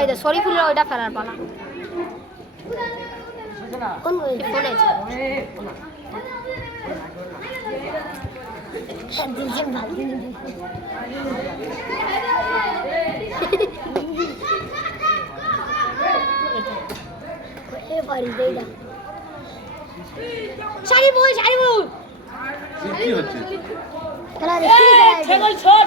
এই দে সরি ফুলের ওইটা ফেলার পালা ছোট